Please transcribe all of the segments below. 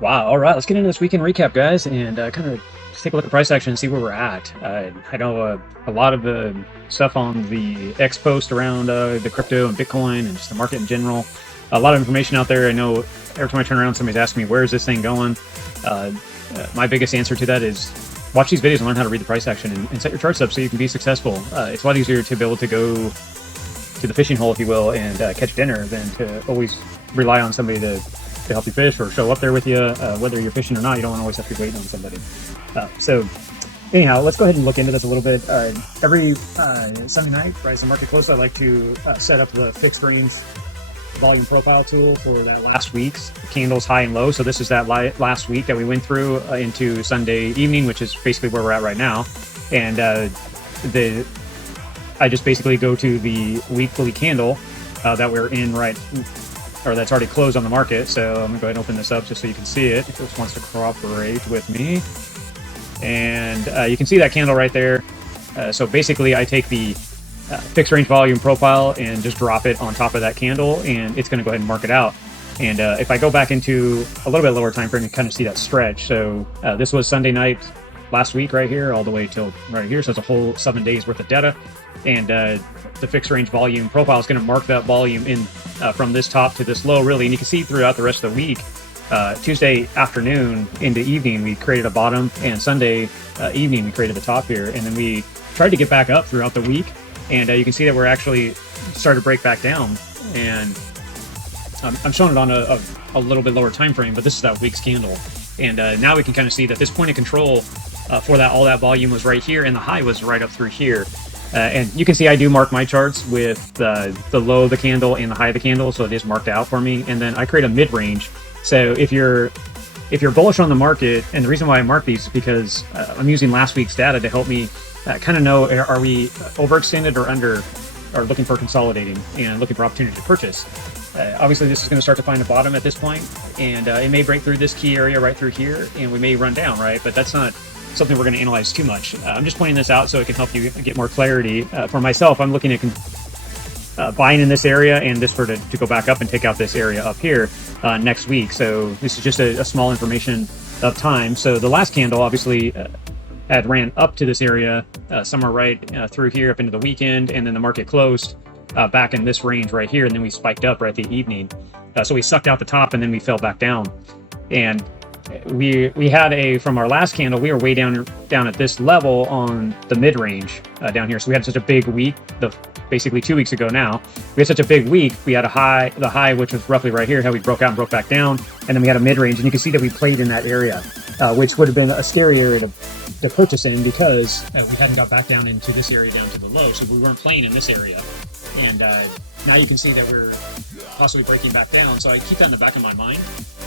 Wow. All right. Let's get into this weekend recap, guys, and kind of take a look at price action and see where we're at. I know a lot of the stuff on the X post around the crypto and Bitcoin and just the market in general. A lot of information out there. I know every time I turn around, somebody's asking me, where is this thing going? My biggest answer to that is watch these videos and learn how to read the price action and set your charts up so you can be successful. It's a lot easier to be able to go to the fishing hole, if you will, and catch dinner than to always rely on somebody to help you fish or show up there with you. Whether you're fishing or not, you don't want to always have to be waiting on somebody. So anyhow, let's go ahead and look into this a little bit. Every Sunday night, right, as the market closes, I like to set up the fixed range volume profile tool for that last week's candles high and low. So this is that last week that we went through into Sunday evening, which is basically where we're at right now. And I just basically go to the weekly candle that we're in or that's already closed on the market. So I'm gonna go ahead and open this up just so you can see it. If it wants to cooperate with me. And you can see that candle right there. So basically I take the fixed range volume profile and just drop it on top of that candle, and it's going to go ahead and mark it out. And if I go back into a little bit lower time frame, you kind of see that stretch. So this was Sunday night last week right here, all the way till right here. So it's a whole 7 days worth of data. And the fixed range volume profile is going to mark that volume in from this top to this low, really. And you can see throughout the rest of the week, Tuesday afternoon into evening, we created a bottom, and Sunday evening, we created the top here. And then we tried to get back up throughout the week. And you can see that we're actually starting to break back down, and I'm showing it on a little bit lower time frame, but this is that week's candle. And now we can kind of see that this point of control for all that volume was right here, and the high was right up through here. And you can see I do mark my charts with the low of the candle and the high of the candle, so it is marked out for me. And then I create a mid-range. So if you're bullish on the market, and the reason why I mark these is because I'm using last week's data to help me kind of know, are we overextended or under, or looking for consolidating and looking for opportunity to purchase. Obviously this is going to start to find a bottom at this point, and it may break through this key area right through here, and we may run down, right? But that's not something we're going to analyze too much. I'm just pointing this out so it can help you get more clarity. For myself, I'm looking at buying in this area, and this to go back up and take out this area up here next week. So this is just a small information of time. So the last candle obviously had ran up to this area somewhere right through here up into the weekend, and then the market closed back in this range right here, and then we spiked up right at the evening. So we sucked out the top, and then we fell back down. And we had from our last candle, we were way down at this level on the mid-range down here. So we had such a big week, basically 2 weeks ago now. We had such a big week, we had the high, which was roughly right here, how we broke out and broke back down, and then we had a mid-range, and you can see that we played in that area, which would have been a scary area to purchase in, because we hadn't got back down into this area down to the low, so we weren't playing in this area. And now you can see that we're possibly breaking back down, so I keep that in the back of my mind.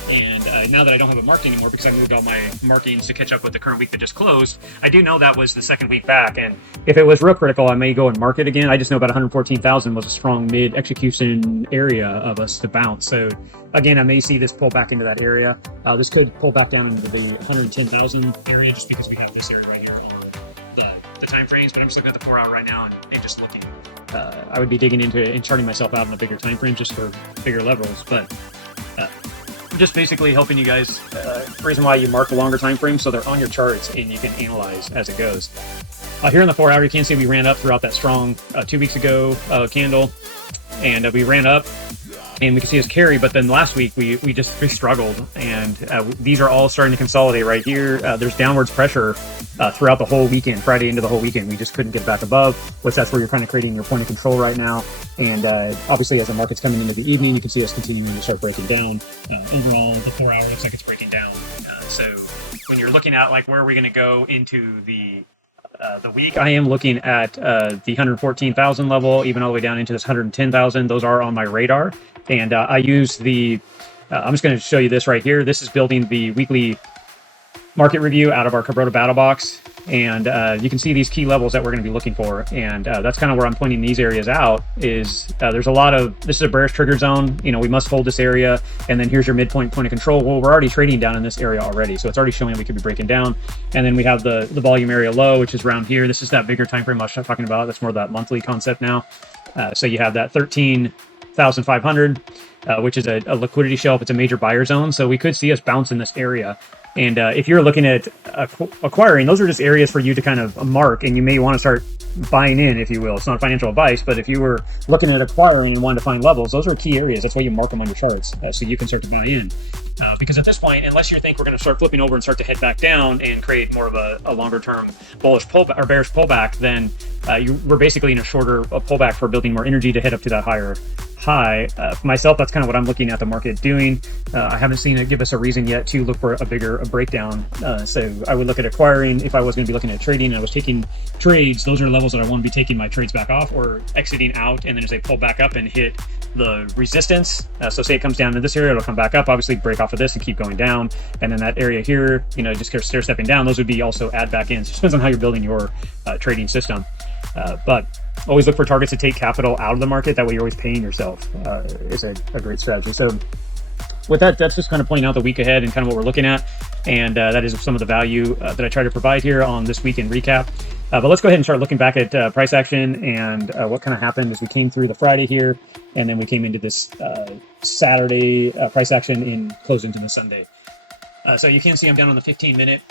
And now that I don't have it marked anymore, because I moved all my markings to catch up with the current week that just closed, I do know that was the second week back. And if it was real critical, I may go and mark it again. I just know about 114,000 was a strong mid-execution area of us to bounce. So again, I may see this pull back into that area. This could pull back down into the 110,000 area, just because we have this area right here on the time frames. But I'm just looking at the 4 hour right now and just looking. I would be digging into it and charting myself out on a bigger time frame just for bigger levels. But I'm just basically helping you guys. The reason why you mark the longer time frames, so they're on your charts and you can analyze as it goes. Here in the 4 hour, you can see we ran up throughout that strong 2 weeks ago candle, and we ran up, and we can see us carry. But then last week we struggled, and these are all starting to consolidate right here. There's downwards pressure throughout the whole weekend, Friday into the whole weekend. We just couldn't get back above, which that's where you're kind of creating your point of control right now. And obviously as the market's coming into the evening, you can see us continuing to start breaking down. Overall, the 4 hour looks like it's breaking down. So when you're looking at like where are we going to go into the week, I am looking at the 114,000 level, even all the way down into this 110,000. Those are on my radar. And I use I'm just going to show you this right here. This is building the weekly market review out of our Kabroda battle box. And you can see these key levels that we're going to be looking for. And that's kind of where I'm pointing these areas out is there's a lot of, this is a bearish trigger zone. You know, we must hold this area. And then here's your midpoint point of control. Well, we're already trading down in this area already. So it's already showing we could be breaking down. And then we have the volume area low, which is around here. This is that bigger time frame I was talking about. That's more of that monthly concept now. So you have that 13,500. which is a liquidity shelf. It's a major buyer zone. So we could see us bounce in this area. And if you're looking at acquiring, those are just areas for you to kind of mark, and you may want to start buying in, if you will. It's not financial advice, but if you were looking at acquiring and wanted to find levels, those are key areas. That's why you mark them on your charts, so you can start to buy in. Because at this point, unless you think we're going to start flipping over and start to head back down and create more of a longer-term bullish pullback or bearish pullback, then we're basically in a shorter pullback for building more energy to head up to that higher high. For myself, that's kind of what I'm looking at the market doing. I haven't seen it give us a reason yet to look for a bigger breakdown. So I would look at acquiring if I was going to be looking at trading and I was taking trades. Those are levels that I want to be taking my trades back off or exiting out. And then as they pull back up and hit the resistance, so say it comes down to this area, it'll come back up, obviously break off of this and keep going down. And then that area here, just stair stepping down, those would be also add back in. So it depends on how you're building your trading system. But always look for targets to take capital out of the market. That way you're always paying yourself is a great strategy. So with that, that's just kind of pointing out the week ahead and kind of what we're looking at. And that is some of the value that I try to provide here on this weekend recap. But let's go ahead and start looking back at price action and what kind of happened as we came through the Friday here. And then we came into this Saturday price action and closed into the Sunday. So you can see I'm down on the 15-minute.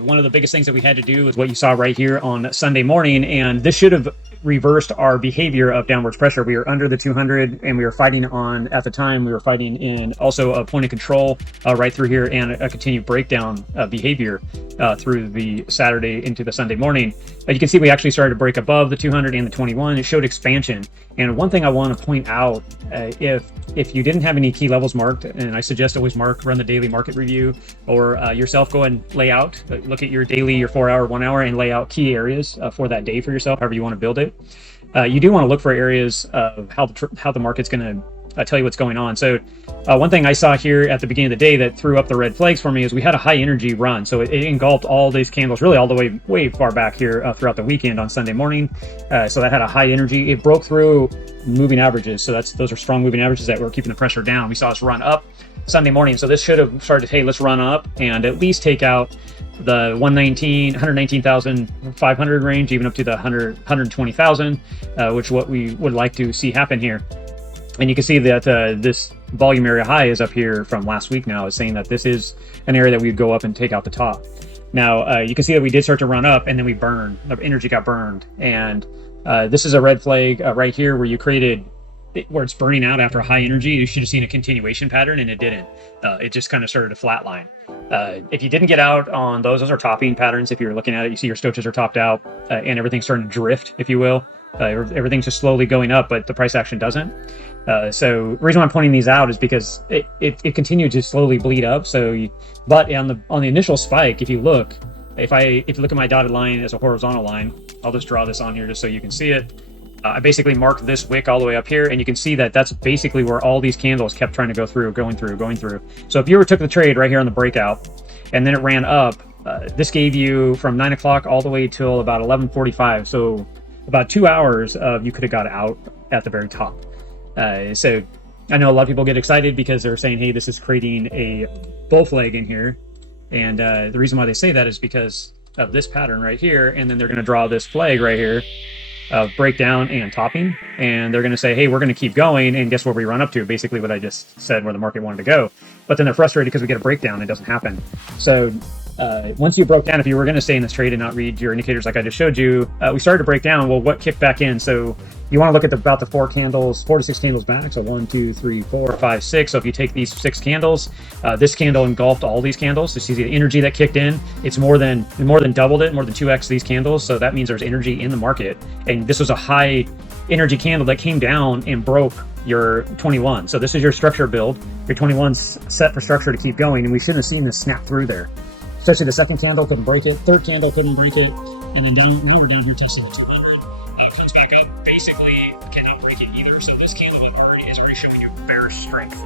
One of the biggest things that we had to do is what you saw right here on Sunday morning, and this should have reversed our behavior of downwards pressure. We were under the 200, and we were fighting on, at the time, we were fighting in also a point of control right through here and a continued breakdown behavior through the Saturday into the Sunday morning. You can see we actually started to break above the 200 and the 21. It showed expansion. And one thing I want to point out, if you didn't have any key levels marked, and I suggest always run the daily market review, or yourself go and lay out, look at your daily, your 4 hour, 1 hour, and lay out key areas for that day for yourself, however you want to build it. You do want to look for areas of how the market's going to tell you what's going on. So one thing I saw here at the beginning of the day that threw up the red flags for me is we had a high energy run. So it engulfed all these candles really all the way far back here throughout the weekend on Sunday morning. So that had a high energy. It broke through moving averages. So those are strong moving averages that were keeping the pressure down. We saw us run up Sunday morning. So this should have started, hey, let's run up and at least take out the 119,500 range, even up to the 120,000, which is what we would like to see happen here. And you can see that this volume area high is up here from last week now, is saying that this is an area that we'd go up and take out the top. Now, you can see that we did start to run up and then we burned. The energy got burned. And this is a red flag right here where you created, where it's burning out after high energy. You should have seen a continuation pattern, and it didn't. It just kind of started to flatline. If you didn't get out on those are topping patterns. If you're looking at it, you see your stochages are topped out and everything's starting to drift, if you will. Everything's just slowly going up, but the price action doesn't. So the reason why I'm pointing these out is because it continued to slowly bleed up. But on the initial spike, if you look at my dotted line as a horizontal line, I'll just draw this on here just so you can see it. I basically marked this wick all the way up here, and you can see that that's basically where all these candles kept trying to go through, going through. So if you took the trade right here on the breakout, and then it ran up, this gave you from 9 o'clock all the way till about 11:45. So about 2 hours of you could have got out at the very top. So I know a lot of people get excited because they're saying, hey, this is creating a bull flag in here. And the reason why they say that is because of this pattern right here. And then they're going to draw this flag right here of breakdown and topping. And they're going to say, hey, we're going to keep going. And guess where we run up to? Basically what I just said, where the market wanted to go. But then they're frustrated because we get a breakdown. It doesn't happen. So once you broke down, if you were going to stay in this trade and not read your indicators like I just showed you, we started to break down. Well, what kicked back in? So you want to look at about the 4 to 6 candles back. So 1, 2, 3, 4, 5, 6. So if you take these 6 candles, this candle engulfed all these candles. So you see the energy that kicked in. It's more than doubled it, more than 2x these candles. So that means there's energy in the market. And this was a high energy candle that came down and broke your 21. So this is your structure build. Your 21's set for structure to keep going. And we shouldn't have seen this snap through there. Especially the second candle couldn't break it, third candle couldn't break it, and then now we're down here testing the 200. Comes back up, basically cannot break it either. So this candle is already showing you bearish strength,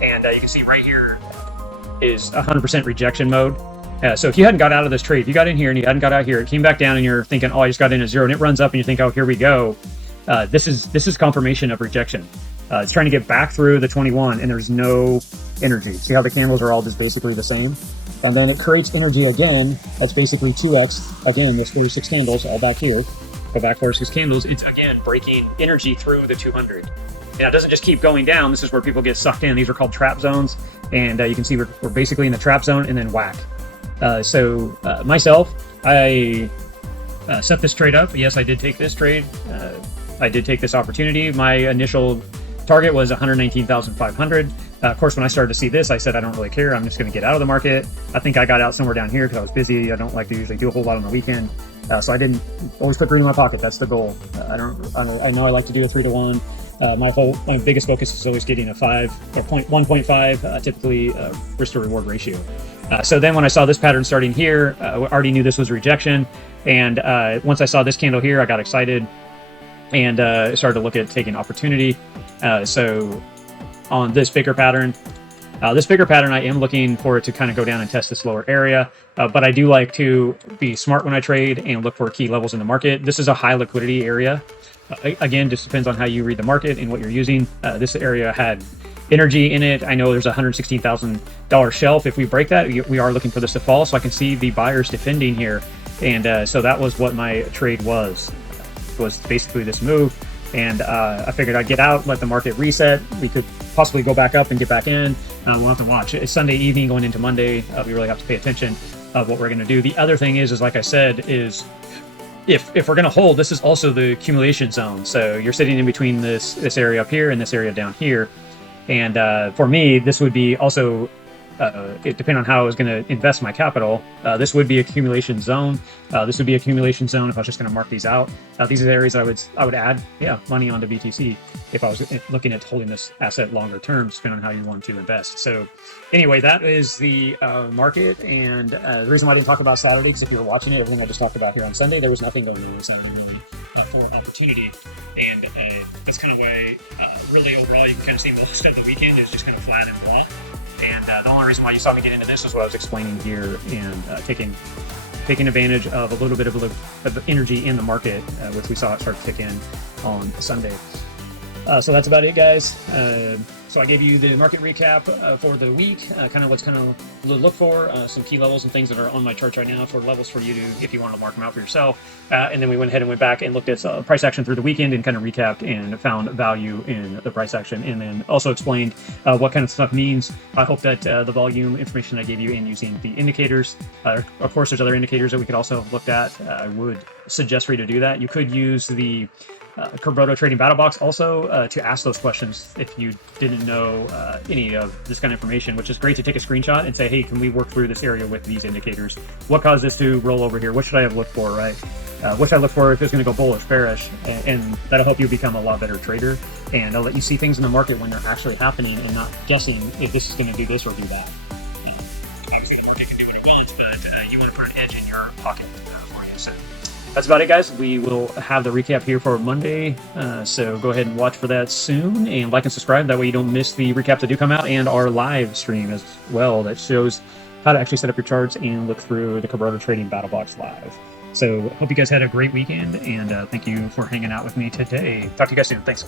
and you can see right here is 100% rejection mode. So if you hadn't got out of this trade, if you got in here and you hadn't got out here, it came back down, and you're thinking, oh, I just got in at 0, and it runs up, and you think, oh, here we go. This is confirmation of rejection. It's trying to get back through the 21, and there's no energy. See how the candles are all just basically the same? And then it creates energy again. That's basically 2x. Again, there's 36 candles all back here. Go back 46 candles. It's again breaking energy through the 200. it doesn't just keep going down. This is where people get sucked in. These are called trap zones, and you can see we're basically in the trap zone and then whack. Myself, I set this trade up. Yes, I did take this trade. I did take this opportunity. My initial target was 119,500. Of course, when I started to see this, I said, I don't really care. I'm just going to get out of the market. I think I got out somewhere down here because I was busy. I don't like to usually do a whole lot on the weekend. So I didn't always put 3 in my pocket. That's the goal. I know I like to do a 3-to-1. My biggest focus is always getting a 5 or 1.5, typically risk to reward ratio. So then when I saw this pattern starting here, I already knew this was rejection. And once I saw this candle here, I got excited and started to look at taking opportunity. So on this bigger pattern, I am looking for it to kind of go down and test this lower area. But I do like to be smart when I trade and look for key levels in the market. This is a high liquidity area. Again, just depends on how you read the market and what you're using. This area had energy in it. I know there's a $116,000 shelf. If we break that, we are looking for this to fall. So I can see the buyers defending here. And so that was what my trade was basically this move. And I figured I'd get out, let the market reset. We could possibly go back up and get back in. We'll have to watch. It's Sunday evening going into Monday. We really have to pay attention of what we're going to do. The other thing is like I said, is if we're going to hold, this is also the accumulation zone. So you're sitting in between this area up here and this area down here. And for me, this would be also, it depending on how I was going to invest my capital, this would be accumulation zone. This would be accumulation zone if I was just going to mark these out. These are the areas I would add, money onto BTC if I was looking at holding this asset longer term, depending on how you want to invest. So anyway, that is the market. And the reason why I didn't talk about Saturday, because if you were watching it, everything I just talked about here on Sunday, there was nothing going on Saturday really for opportunity. And that's kind of why, really overall, you can kind of see most of the weekend is just kind of flat and blah. And the only reason why you saw me get into this is what I was explaining here, and taking advantage of a little bit of energy in the market, which we saw it start to kick in on Sunday. So that's about it, guys. So I gave you the market recap for the week, kind of what's kind of to look for, some key levels and things that are on my charts right now for levels for you to, if you want to mark them out for yourself. And then we went ahead and went back and looked at price action through the weekend and kind of recapped and found value in the price action, and then also explained what kind of stuff means. I hope that the volume information I gave you in using the indicators, of course, there's other indicators that we could also have looked at. I would suggest for you to do that. You could use the Kabroda Trading Battle Box also to ask those questions if you didn't know any of this kind of information, which is great to take a screenshot and say, hey, can we work through this area with these indicators? What caused this to roll over here? What should I have looked for, right? What should I look for if it's going to go bullish, bearish? And that'll help you become a lot better trader. And it'll let you see things in the market when they're actually happening and not guessing if this is going to do this or do that. Obviously, the market can do what it wants, but you want to put an edge in your pocket for you. So that's about it, guys. We will have the recap here for Monday, so go ahead and watch for that soon, and like and subscribe. That way you don't miss the recaps that do come out, and our live stream as well that shows how to actually set up your charts and look through the Kabroda Trading Battle Box live. So hope you guys had a great weekend, and thank you for hanging out with me today. Talk to you guys soon. Thanks.